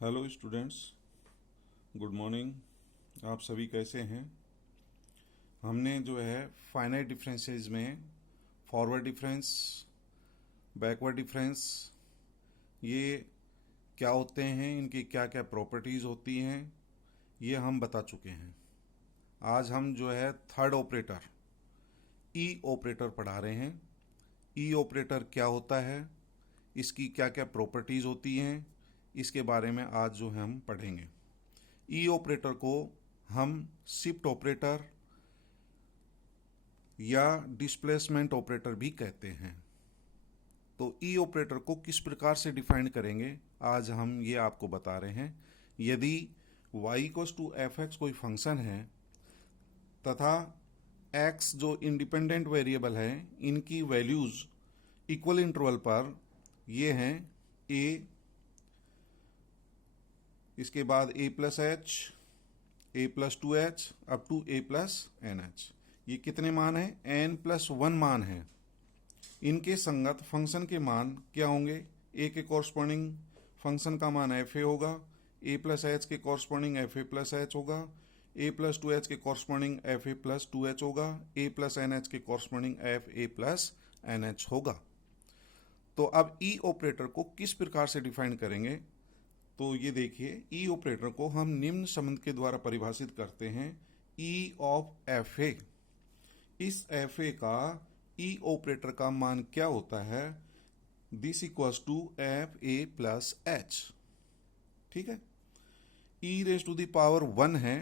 Hello students, good morning. आप सभी कैसे हैं? हमने जो है फाइनाइट डिफरेंसेस में फॉरवर्ड डिफरेंस, बैकवर्ड डिफरेंस, ये क्या होते हैं, इनकी क्या क्या प्रॉपर्टीज़ होती हैं, ये हम बता चुके हैं। आज हम जो है थर्ड ऑपरेटर ई ऑपरेटर पढ़ा रहे हैं। ई ऑपरेटर क्या होता है, इसकी क्या क्या प्रॉपर्टीज़ होती हैं, इसके बारे में आज जो है हम पढ़ेंगे। ई ऑपरेटर को हम शिफ्ट ऑपरेटर या डिस्प्लेसमेंट ऑपरेटर भी कहते हैं। तो ई ऑपरेटर को किस प्रकार से डिफाइन करेंगे, आज हम ये आपको बता रहे हैं। यदि y equals to F X कोई फंक्शन है तथा x जो इंडिपेंडेंट वेरिएबल है, इनकी वैल्यूज इक्वल इंटरवल पर ये हैं a, इसके बाद a plus H, a plus two H, up to a plus N H. ये कितने मान हैं? n प्लस वन मान है। इनके संगत फंक्शन के मान क्या होंगे? a के कॉरस्पॉन्डिंग फंक्शन का मान एफ ए होगा, a प्लस एच के corresponding F A plus H होगा, a प्लस टू एच के corresponding F A plus two H होगा, a प्लस एन एच के corresponding F A plus N H होगा। तो अब ई ऑपरेटर को किस प्रकार से डिफाइन करेंगे? तो ये देखिए, ई ऑपरेटर को हम निम्न संबंध के द्वारा परिभाषित करते हैं, ई ऑफ एफ ए। इस एफ ए का ई ऑपरेटर का मान क्या होता है? This equals to F A plus H. ठीक है, E raise to the power one है,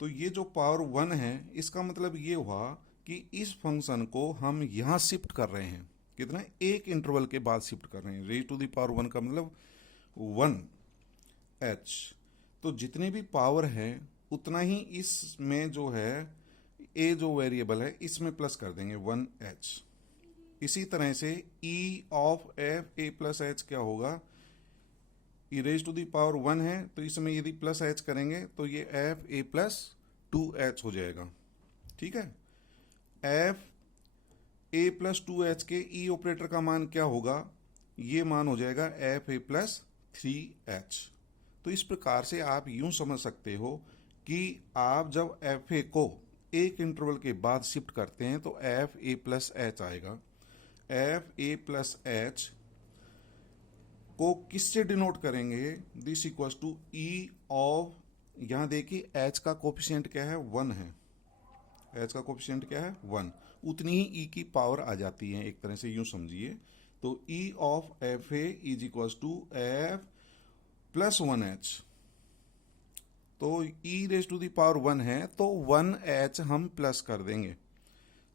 तो ये जो पावर वन है इसका मतलब ये हुआ कि इस फंक्शन को हम यहां शिफ्ट कर रहे हैं। कितना? एक इंटरवल के बाद शिफ्ट कर रहे हैं। Raise to the power one का मतलब वन एच। तो जितने भी पावर है उतना ही इसमें जो है ए जो वेरिएबल है इसमें प्लस कर देंगे, वन एच। इसी तरह से E of F A plus H क्या होगा? E raise to the power one है, तो इसमें यदि प्लस एच करेंगे तो ये F A plus two H हो जाएगा। ठीक है, F A plus two H के ई ऑपरेटर का मान क्या होगा? ये मान हो जाएगा F A plus three H. तो इस प्रकार से आप यूं समझ सकते हो कि आप जब एफ ए को एक इंटरवल के बाद शिफ्ट करते हैं तो एफ ए प्लस एच आएगा। एफ ए प्लस एच को किससे डिनोट करेंगे? This equals to E of, यहां देखिए एच का कोफिशिएंट क्या है? वन है। एच का कोफिशिएंट क्या है? वन। उतनी ही ई की पावर आ जाती है, एक तरह से यूं समझिए। तो E of F A is equals to F plus one H. तो E raise to the power one है तो वन एच हम प्लस कर देंगे।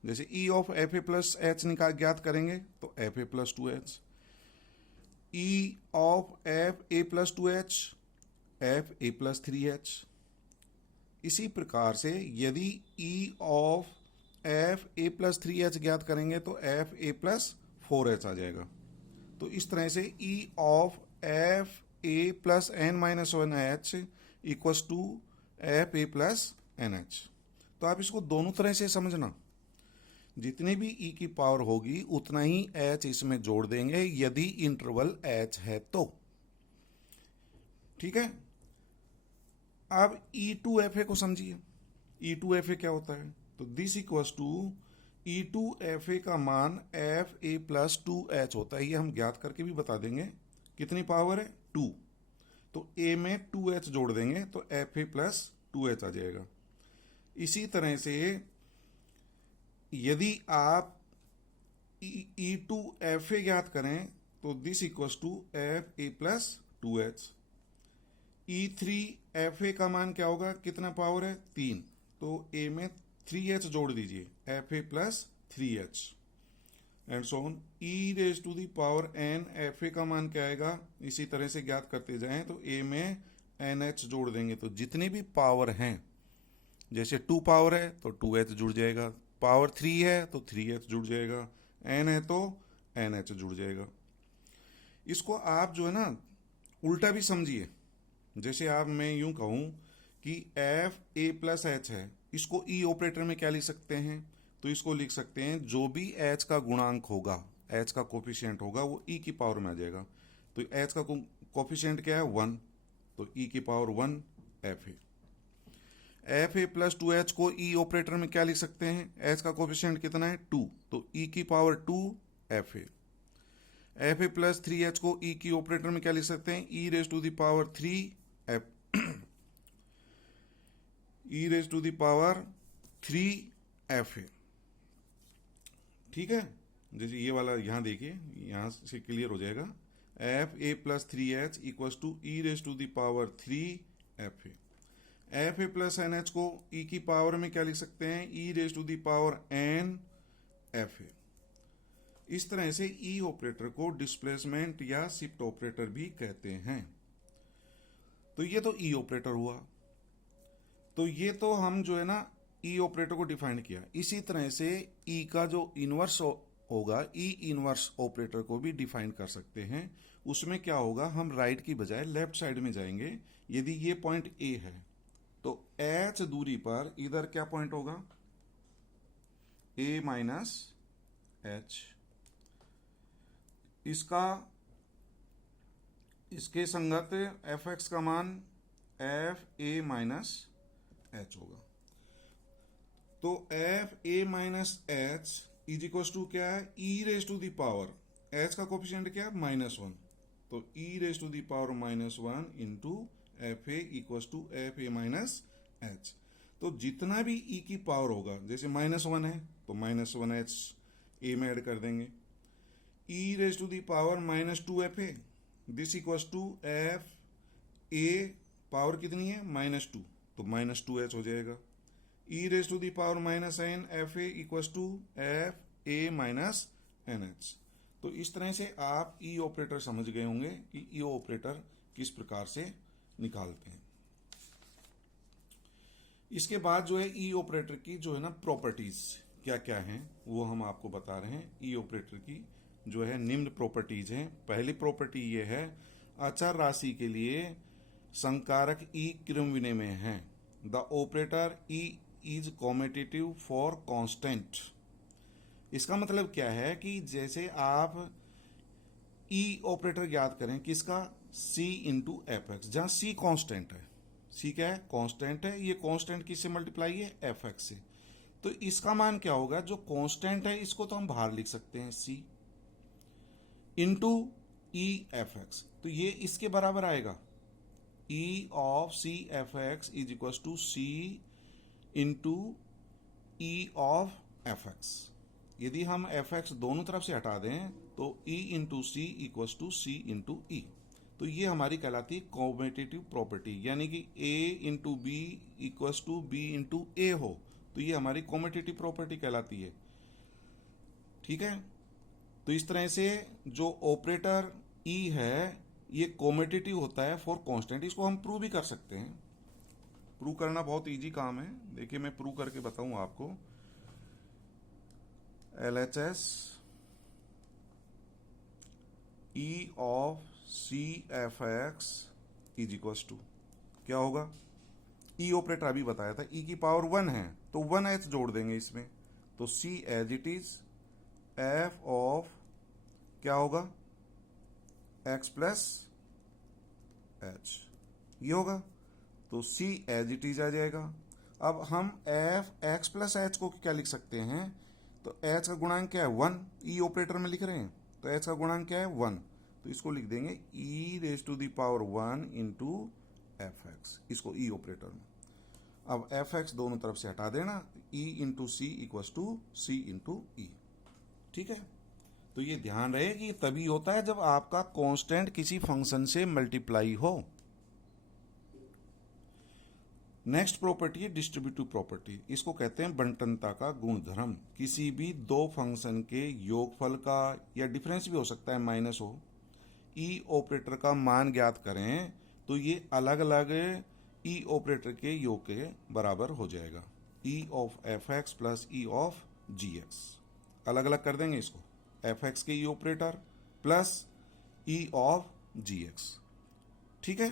जैसे E of F A plus H निकाल ज्ञात करेंगे तो F A plus two H. E of F A plus two H, F A plus three H. इसी प्रकार से यदि E of F A plus three H ज्ञात करेंगे तो F A plus four H आ जाएगा। तो इस तरह से E of F A plus N minus one H equals to F A plus N H. तो आप इसको दोनों तरह से समझना, जितनी भी ई की पावर होगी उतना ही एच इसमें जोड़ देंगे यदि इंटरवल एच है तो। ठीक है, अब ई टू एफ ए को समझिए। ई टू एफ ए क्या होता है? तो this equals to E two F A का मान F A plus two H होता है। ये हम ज्ञात करके भी बता देंगे। कितनी पावर है? टू। तो ए में टू एच जोड़ देंगे तो F A plus two H आ जाएगा। इसी तरह से यदि आप ई टू एफ ए ज्ञात करें तो this equals to F A plus two H. E three F A का मान क्या होगा? कितना पावर है? तीन। तो ए में थ्री एच जोड़ दीजिए, F A plus three H and so on. E raise to the power N, F A का मान क्या आएगा? इसी तरह से ज्ञात करते जाएं तो ए में एन एच जोड़ देंगे तो जितने भी पावर हैं, जैसे टू पावर है तो टू एच जुड़ जाएगा, पावर थ्री है तो थ्री एच जुड़ जाएगा, एन है तो एन एच जुड़ जाएगा। इसको आप जो है ना उल्टा भी समझिए। जैसे आप, मैं यूं कहूं कि एफ ए प्लस एच है, इसको ई ऑपरेटर में क्या लिख सकते हैं? तो इसको लिख सकते हैं जो भी एच का गुणांक होगा, एच का कोफिशिएंट होगा, वो ई की पावर में आ जाएगा। तो एच का कोफिशिएंट क्या है? वन। तो ई की power 1 F A. F A plus 2h को ई ऑपरेटर में क्या लिख सकते हैं, एच का कोफिशिएंट कितना है 2, तो ई की power 2 F A. F A plus 3h को ई की ऑपरेटर में क्या लिख सकते हैं, E raise to the power 3 F, E raise to the power 3 F A. ठीक है, जैसे ये वाला यहां देखिए, यहां से क्लियर हो जाएगा। F A plus 3h equal to E raise to the power 3 F A. F A plus N H को ई की पावर में क्या लिख सकते हैं, E raise to the power N F A. इस तरह से ई ऑपरेटर को डिस्प्लेसमेंट या शिफ्ट ऑपरेटर भी कहते हैं। तो ये तो ई ऑपरेटर हुआ। तो ये तो हम जो है ना ई ऑपरेटर को डिफाइन किया। इसी तरह से ई का जो इनवर्स होगा, ई इनवर्स ऑपरेटर को भी डिफाइन कर सकते हैं। उसमें क्या होगा, हम राइट की बजाय लेफ्ट साइड में जाएंगे। यदि ये पॉइंट ए है तो h दूरी पर इधर क्या पॉइंट होगा, a माइनस एच। इसके संगत fx का मान एफ ए माइनस एच होगा। तो F A minus H is equal to क्या है, E raise to the power, h का कोफिशिएंट क्या है -1, तो E raise to the power -1 into F A equal to F A minus H. तो जितना भी ई की पावर होगा, जैसे -1 है तो -1h ए में ऐड कर देंगे, E raise to the power -2 F A, this equal to F A power कितनी है -2, तो -2h हो जाएगा। E raise to the power -n F A equal to F A minus N H. तो इस तरह से आप ई ऑपरेटर समझ गए होंगे कि ई ऑपरेटर किस प्रकार से निकालते हैं। इसके बाद जो है ई ऑपरेटर की जो है ना प्रॉपर्टीज क्या क्या हैं वो हम आपको बता रहे हैं। ई ऑपरेटर की जो है निम्न प्रॉपर्टीज हैं। पहली प्रॉपर्टी ये है, अचर राशि के लिए संकारक ई क्रम विनिमय है। The operator E is commutative for constant. इसका मतलब क्या है कि जैसे आप ई ऑपरेटर ज्ञात करें किसका, c इंटू एफ एक्स, जहां c कांस्टेंट है। c क्या है, कांस्टेंट है। ये कांस्टेंट किससे मल्टीप्लाई है, एफ एक्स से। तो इसका मान क्या होगा, जो कांस्टेंट है इसको तो हम बाहर लिख सकते हैं c into E F X, तो ये इसके बराबर आएगा, e of c F x is equal to c into E of F X. यदि हम एफ एक्स दोनों तरफ से हटा दें तो e into C equal to C into E. तो ये हमारी कहलाती है कॉम्यूटेटिव प्रॉपर्टी, यानी कि a into B equal to B into A हो, तो ये हमारी कॉम्यूटेटिव प्रॉपर्टी कहलाती है। ठीक है, तो इस तरह से जो ऑपरेटर e है ये कॉम्यूटेटिव होता है फॉर कांस्टेंट। इसको हम प्रूव भी कर सकते हैं। प्रूव करना बहुत इजी काम है। देखिए मैं प्रूव करके बताऊं आपको। LHS E of C F x is equal to क्या होगा, ई ऑपरेटर अभी बताया था, ई की पावर 1 है तो 1h जोड़ देंगे इसमें, तो C as it is F of क्या होगा, x प्लस एच, ये होगा, तो C एज इट इज आ जाएगा। अब हम एफ एक्स प्लस एच को क्या लिख सकते हैं, तो h का गुणांक क्या है 1, ई ऑपरेटर में लिख रहे हैं तो h का गुणांक क्या है 1, तो इसको लिख देंगे e raise to the power 1 into F X, इसको ई ऑपरेटर में। अब एफ एक्स दोनों तरफ से हटा देना, e into C equal to C into E. ठीक है, तो ये ध्यान रहे कि तभी होता है जब आपका कांस्टेंट किसी फंक्शन से मल्टीप्लाई हो। नेक्स्ट प्रॉपर्टी है डिस्ट्रीब्यूटिव प्रॉपर्टी। इसको कहते हैं बंटनता का गुणधर्म। किसी भी दो फंक्शन के योगफल का या डिफरेंस भी हो सकता है माइनस हो, ई ऑपरेटर का मान ज्ञात करें तो ये अलग अलग ई ऑपरेटर के योग के बराबर हो जाएगा। E of F x plus E of g x, अलग अलग कर देंगे इसको, एफ एक्स के E operator plus E of g x. ठीक है,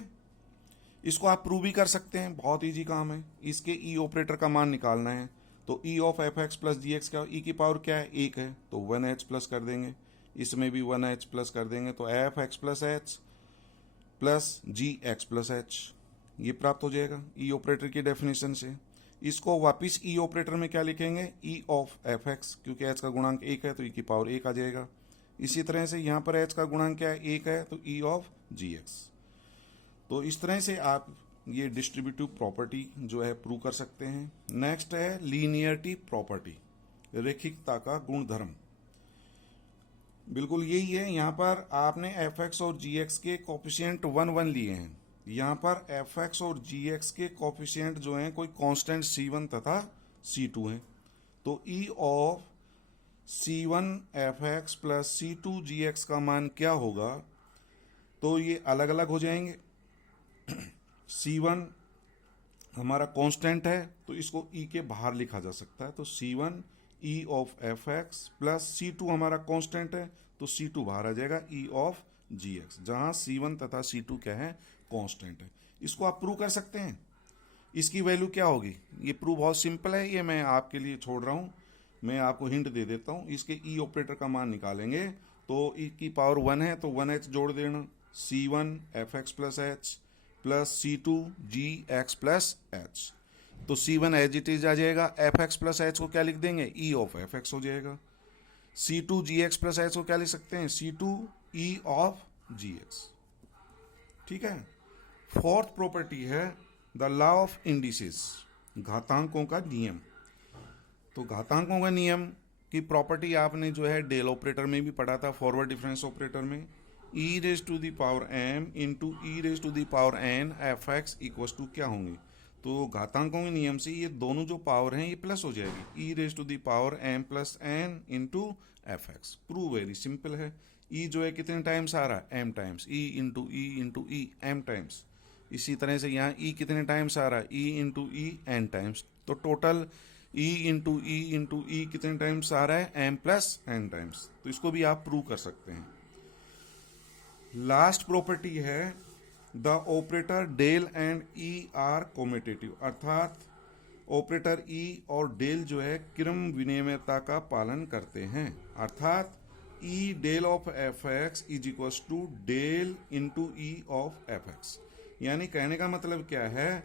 इसको आप प्रूव भी कर सकते हैं, बहुत इजी काम है। इसके ई ऑपरेटर का मान निकालना है तो E of F x plus ji X का ई की पावर क्या है 1 है, तो 1h प्लस कर देंगे, इसमें भी 1h प्लस कर देंगे, तो f x plus h plus जी एक्स प्लस एच, ये प्राप्त हो जाएगा ई ऑपरेटर की डेफिनेशन से। इसको वापस ई ऑपरेटर में क्या लिखेंगे, ई ऑफ एफ एक्स, क्योंकि एच का गुणांक 1 है तो ई की पावर 1 आ जाएगा। इसी तरह से यहाँ पर एच का गुणांक क्या है, 1 है, तो ई ऑफ जी एक्स। तो इस तरह से आप ये डिस्ट्रीब्यूटिव प्रॉपर्टी जो है प्रूव कर सकते हैं। नेक्स्ट है लीनियरिटी प्रॉपर्टी, रेखिकता का गुणधर्म। बिल्कुल यही है, यहाँ पर आपने एफ एक्स और जी एक्स के कोफिशिएंट 1 1 लिए हैं। यहाँ पर एफ एक्स और जी एक्स के कोफिशिएंट जो हैं कोई कांस्टेंट C1 तथा C2 हैं। तो E of C1 F x plus C2 G X का मान क्या होगा, तो ये अलग अलग हो जाएंगे। C1 हमारा कांस्टेंट है तो इसको ई के बाहर लिखा जा सकता है, तो C1 E of F x plus C2 हमारा कांस्टेंट है तो C2 बाहर आ जाएगा ई ऑफ जी एक्स, जहां C1 तथा C2 क्या है, कांस्टेंट है। इसको आप प्रूव कर सकते हैं। इसकी वैल्यू क्या होगी, ये प्रूव बहुत सिंपल है, ये मैं आपके लिए छोड़ रहा हूं, मैं आपको हिंट दे देता हूं। इसके ई ऑपरेटर का मान निकालेंगे तो ई की पावर 1 है तो 1h जोड़ देना, C1 F x plus h plus C2 G x plus H. तो C1 एज इट इज आ जाएगा, एफ एक्स प्लस एच को क्या लिख देंगे, ई ऑफ एफ एक्स हो जाएगा। C2 G x plus H को क्या लिख सकते हैं, C2 E of g x. ठीक है। फोर्थ प्रॉपर्टी है द लॉ ऑफ इंडिसेस, घातांकों का नियम। तो घातांकों का नियम की प्रॉपर्टी आपने जो है डेल ऑपरेटर में भी पढ़ा था, फॉरवर्ड डिफरेंस ऑपरेटर में। E raise to the power m into E raise to the power n f x equals to क्या होंगे, तो घातांकों के नियम से ये दोनों जो पावर हैं ये प्लस हो जाएगी, E raise to the power m plus n into F x. Prove very simple है। ई जो है कितने टाइम्स आ रहा है, m टाइम्स, ई इंटू ई m टाइम्स। इसी तरह से यहाँ ई कितने टाइम्स आ रहा है, ई इंटू ई n टाइम्स। तो टोटल ई इंटू ई कितने टाइम्स आ रहा है, m प्लस n टाइम्स। तो इसको भी आप प्रूव कर सकते हैं। लास्ट प्रॉपर्टी है the operator del and E are commutative, अर्थात ऑपरेटर ई और डेल जो है क्रम विनिमयता का पालन करते हैं। अर्थात E del of F x is equal to del into E of F X. यानी कहने का मतलब क्या है,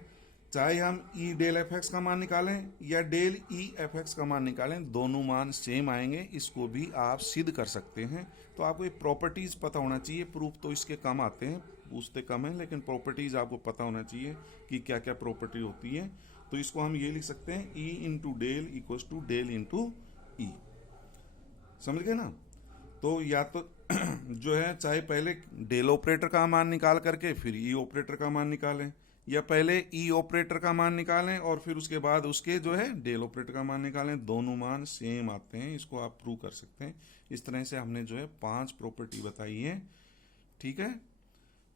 चाहे हम ई डेल एफ एक्स का मान निकालें या डेल ई एफ एक्स का मान निकालें, दोनों मान सेम आएंगे। इसको भी आप सिद्ध कर सकते हैं। तो आपको ये प्रॉपर्टीज पता होना चाहिए। प्रूफ तो इसके कम आते हैं, पूछते कम है, लेकिन प्रॉपर्टीज आपको पता होना चाहिए कि क्या क्या प्रॉपर्टी होती है। तो इसको हम ये लिख सकते हैं, E into del equal to del into E. समझ गए ना। तो या तो जो है चाहे पहले डेल ऑपरेटर का मान निकाल करके फिर ई ऑपरेटर का मान निकालें, या पहले ई ऑपरेटर का मान निकालें और फिर उसके बाद उसके जो है डेल ऑपरेटर का मान निकालें, दोनों मान सेम आते हैं। इसको आप प्रूव कर सकते हैं। इस तरह से हमने जो है 5 प्रॉपर्टी बताई है। ठीक है।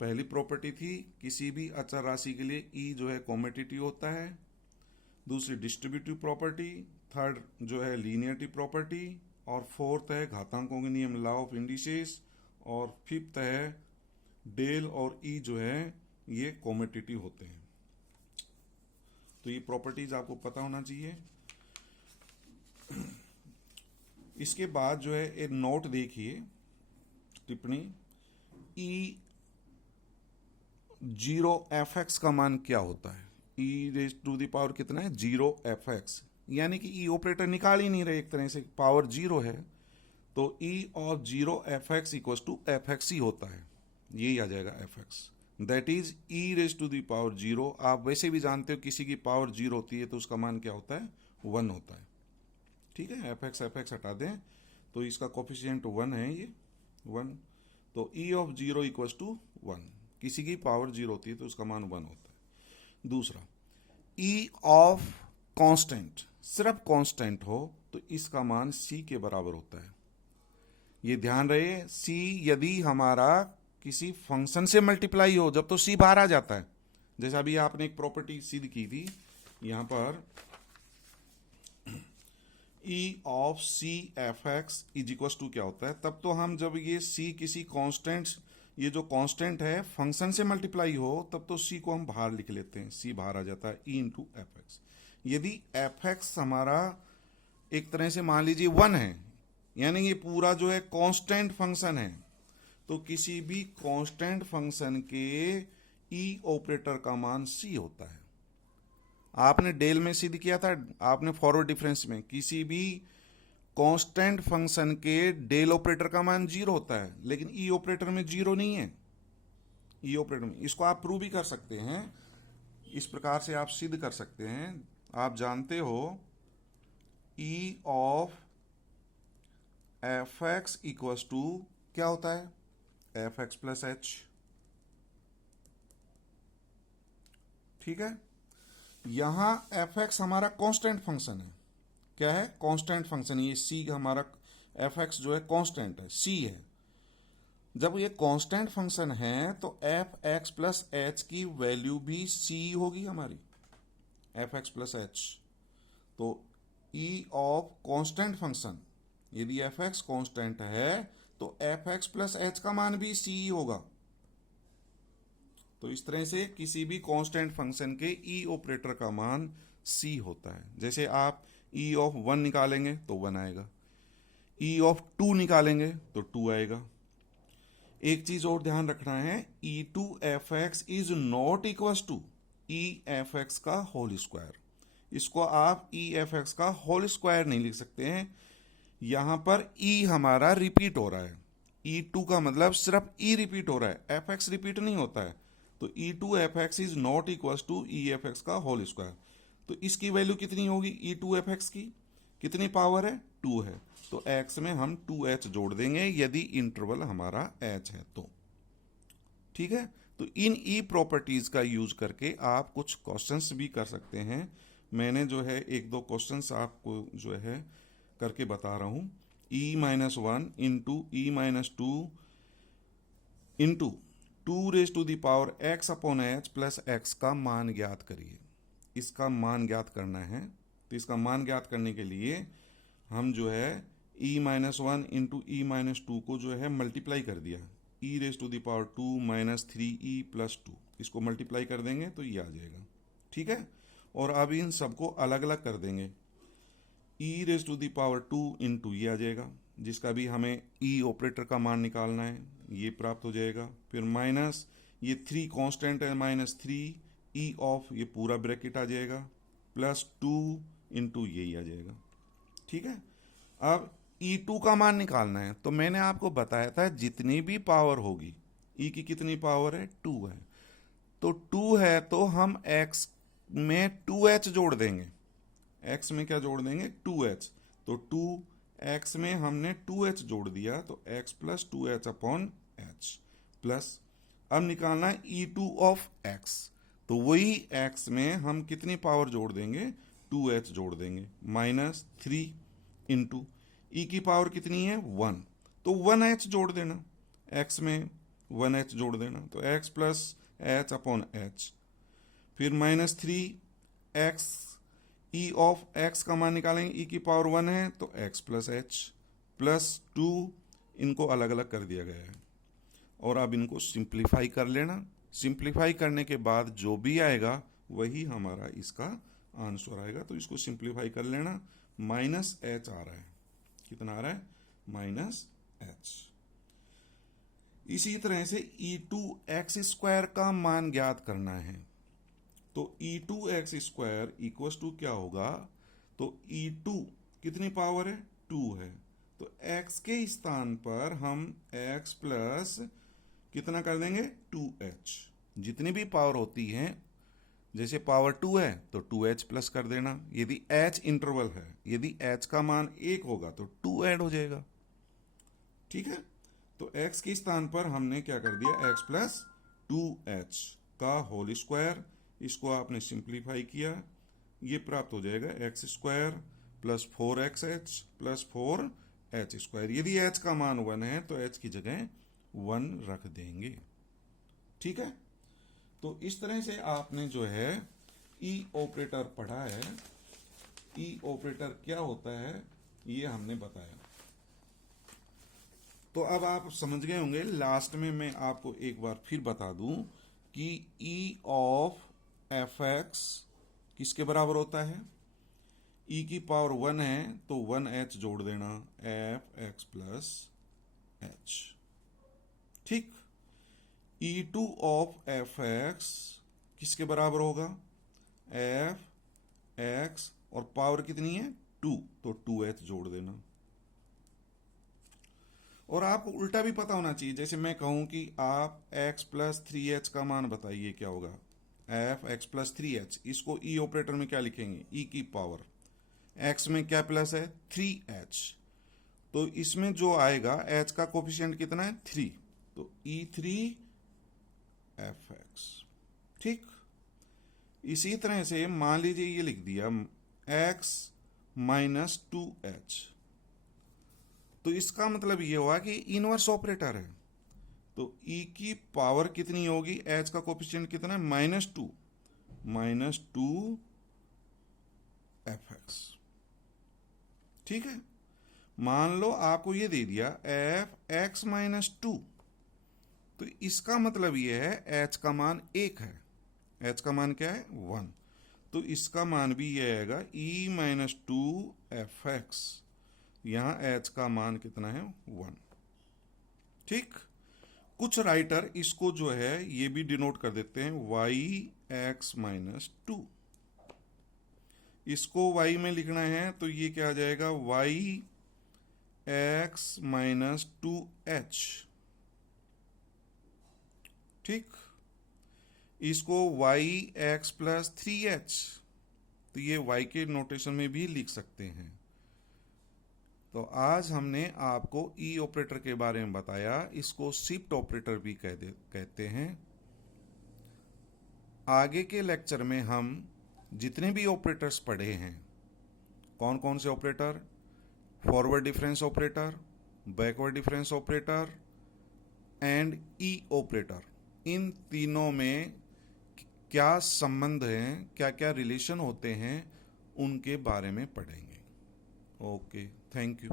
पहली प्रॉपर्टी थी किसी भी अचर राशि के लिए ई जो है कॉम्यूटेटिव होता है। दूसरी डिस्ट्रीब्यूटिव प्रॉपर्टी, थर्ड जो है लीनियरिटी प्रॉपर्टी, और फोर्थ है घातांकों के नियम, लॉ ऑफ इंडिसेस, और फिफ्थ है डेल और ई जो है ये कॉम्यूटेटिव होते हैं। तो ये प्रॉपर्टीज आपको पता होना चाहिए। इसके बाद जो है एक नोट देखिए, टिप्पणी, ई 0 एफ एक्स का मान क्या होता है। E raise to the power कितना है, 0 एफ एक्स, यानी कि ई ऑपरेटर निकाल ही नहीं रहे, एक तरह से पावर 0 है। तो E of 0 f x equal to F x ही होता है, यही आ जाएगा f x. That is E raise to the power 0। आप वैसे भी जानते हो किसी की पावर 0 होती है तो उसका मान क्या होता है, 1 होता है। ठीक है। एफ एक्स हटा दें तो इसका कोफिशिएंट 1 है, ये 1। तो ई ऑफ 0 इक्वल टू 1, किसी की पावर 0 होती है तो उसका मान 1 होता है। दूसरा, ई ऑफ कांस्टेंट, सिर्फ कांस्टेंट हो तो इसका मान c के बराबर होता है। ये ध्यान रहे, c यदि हमारा किसी फंक्शन से मल्टीप्लाई हो जब तो c बाहर आ जाता है। जैसा अभी आपने एक प्रॉपर्टी सिद्ध की थी, यहां पर e of c F x is equal to क्या होता है, तब तो हम जब ये c किसी कांस्टेंट, ये जो कांस्टेंट है फंक्शन से मल्टीप्लाई हो तब तो c को हम बाहर लिख लेते हैं, c बाहर आ जाता है, e इंटू एफ एक्स। यदि एफ एक्स हमारा एक तरह से मान लीजिए 1 है, यानी ये पूरा जो है कांस्टेंट फंक्शन है, तो किसी भी कांस्टेंट फंक्शन के ई ऑपरेटर का मान सी होता है। आपने डेल में सिद्ध किया था, आपने फॉरवर्ड डिफरेंस में, किसी भी कांस्टेंट फंक्शन के डेल ऑपरेटर का मान जीरो होता है, लेकिन ई ऑपरेटर में जीरो नहीं है। ई ऑपरेटर में इसको आप प्रूव भी कर सकते हैं, इस प्रकार से आप सिद्ध कर सकते हैं। आप जानते हो E of F X equals to क्या होता है, एफ एक्स प्लस एच। ठीक है, यहां एफ एक्स हमारा कांस्टेंट फंक्शन है। क्या है, कांस्टेंट फंक्शन। ये सी हमारा एफ एक्स जो है कांस्टेंट है, सी है। जब ये कांस्टेंट फंक्शन है तो एफ एक्स प्लस एच की वैल्यू भी सी होगी हमारी, एफ एक्स प्लस एच। तो ई ऑफ कांस्टेंट फंक्शन, यदि एफ एक्स कांस्टेंट है तो एफ एक्स प्लस एच का मान भी सी होगा। तो इस तरह से किसी भी कांस्टेंट फंक्शन के ई ऑपरेटर का मान सी होता है। जैसे आप ई ऑफ 1 निकालेंगे तो 1 आएगा, ई ऑफ 2 निकालेंगे तो 2 आएगा। एक चीज और ध्यान रखना है, E two F x is not equal to E F x का होल स्क्वायर। इसको आप ई एफ एक्स का होल स्क्वायर नहीं लिख सकते हैं। यहां पर ई हमारा रिपीट हो रहा है, ई टू का मतलब सिर्फ ई रिपीट हो रहा है, एफ एक्स रिपीट नहीं होता है। तो E two F x is not equal to E F x का होल स्क्वायर। तो इसकी वैल्यू कितनी होगी, ई टू एफ एक्स की कितनी पावर है, 2 है। तो x में हम 2h जोड़ देंगे यदि इंटरवल हमारा h है तो। ठीक है, तो इन ई प्रॉपर्टीज का यूज करके आप कुछ क्वेश्चंस भी कर सकते हैं। मैंने जो है एक दो क्वेश्चंस आपको जो है करके बता रहा हूं। e-1 into e-2 into 2 x upon h plus x का मान ज्ञात करिए। इसका मान ज्ञात करना है, तो इसका मान ज्ञात करने के लिए हम जो है e-1 इंटू e-2 को जो है मल्टीप्लाई कर दिया, e⁻² माइनस 3e प्लस 2, इसको मल्टीप्लाई कर देंगे तो ये आ जाएगा। ठीक है, और अब इन सबको अलग अलग कर देंगे, e⁻² इंटू ये आ जाएगा, जिसका भी हमें e ऑपरेटर का मान निकालना है, ये प्राप्त हो जाएगा। फिर माइनस ये 3 कांस्टेंट है, -3 e ऑफ ये पूरा ब्रैकेट आ जाएगा, प्लस 2 इंटू यही आ जाएगा। ठीक है, अब E2 का मान निकालना है। तो मैंने आपको बताया था जितनी भी पावर होगी, E की कितनी पावर है, 2 है। तो 2 है तो हम x में 2h जोड़ देंगे, x में क्या जोड़ देंगे, 2h। तो 2x में हमने 2h जोड़ दिया, तो x plus 2h upon h plus, अब निकालना है E2 ऑफ x। तो वही x में हम कितनी पावर जोड़ देंगे, 2h जोड़ देंगे, -3 इंटू ई की पावर कितनी है, 1, तो 1h जोड़ देना, x में 1h जोड़ देना, तो x plus h upon h। फिर -3x ई ऑफ x का मान निकालेंगे, ई की पावर 1 है तो x प्लस h प्लस 2, इनको अलग अलग कर दिया गया है। और अब इनको सिंप्लीफाई कर लेना, सिंप्लीफाई करने के बाद जो भी आएगा वही हमारा इसका आंसर आएगा। तो इसको सिंप्लीफाई कर लेना, -h आ रहा है, कितना आ रहा है, -h। इसी तरह से e2x² का मान ज्ञात करना है। तो e2x² इक्वल टू क्या होगा, तो e2 कितनी पावर है, 2 है। तो x के स्थान पर हम x प्लस कितना कर देंगे, 2h। जितनी भी पावर होती है, जैसे पावर 2 है तो 2h प्लस कर देना, यदि h इंटरवल है, यदि h का मान 1 होगा तो 2 ऐड हो जाएगा। ठीक है, तो x के स्थान पर हमने क्या कर दिया, x प्लस 2h का होल स्क्वायर, इसको आपने सिंप्लीफाई किया, ये प्राप्त हो जाएगा x² plus 4xh plus 4h²। यदि h का मान 1 है तो h की जगह 1 रख देंगे। ठीक है, तो इस तरह से आपने जो है ई ऑपरेटर पढ़ा है। ई ऑपरेटर क्या होता है ये हमने बताया। तो अब आप समझ गए होंगे। लास्ट में मैं आपको एक बार फिर बता दूं कि ई ऑफ एफ एक्स किसके बराबर होता है, ई की पावर 1 है तो 1h जोड़ देना, एफ एक्स प्लस एच। ठीक। E2 ऑफ एफ एक्स किसके बराबर होगा, एफ एक्स, और पावर कितनी है 2, तो 2h जोड़ देना। और आपको उल्टा भी पता होना चाहिए, जैसे मैं कहूं कि आप x प्लस 3h का मान बताइए क्या होगा, एफ एक्स प्लस 3h, इसको ई ऑपरेटर में क्या लिखेंगे, ई की पावर, x में क्या प्लस है 3h, तो इसमें जो आएगा h का कोफिशिएंट कितना है 3, तो E3 एफ एक्स। ठीक। इसी तरह से मान लीजिए ये लिख दिया x माइनस 2h, तो इसका मतलब ये हुआ कि इनवर्स ऑपरेटर है, तो e की पावर कितनी होगी, h का कोफिशिएंट कितना है माइनस टू एफ एक्स। ठीक है। मान लो आपको ये दे दिया एफ एक्स माइनस 2, तो इसका मतलब ये है h का मान 1 है, h का मान क्या है 1, तो इसका मान भी ये आएगा e माइनस 2 एफ एक्स, यहां h का मान कितना है 1। ठीक। कुछ राइटर इसको जो है ये भी डिनोट कर देते हैं y x माइनस 2, इसको y में लिखना है तो ये क्या आ जाएगा y x माइनस 2h। ठीक। इसको y x प्लस 3h, तो ये y के नोटेशन में भी लिख सकते हैं। तो आज हमने आपको ई ऑपरेटर के बारे में बताया, इसको शिफ्ट ऑपरेटर भी कहते हैं। आगे के लेक्चर में हम जितने भी ऑपरेटर्स पढ़े हैं, कौन कौन से operator, forward difference operator, backward difference operator and E operator, इन तीनों में क्या संबंध हैं, क्या क्या रिलेशन होते हैं, उनके बारे में पढ़ेंगे। Okay, thank you.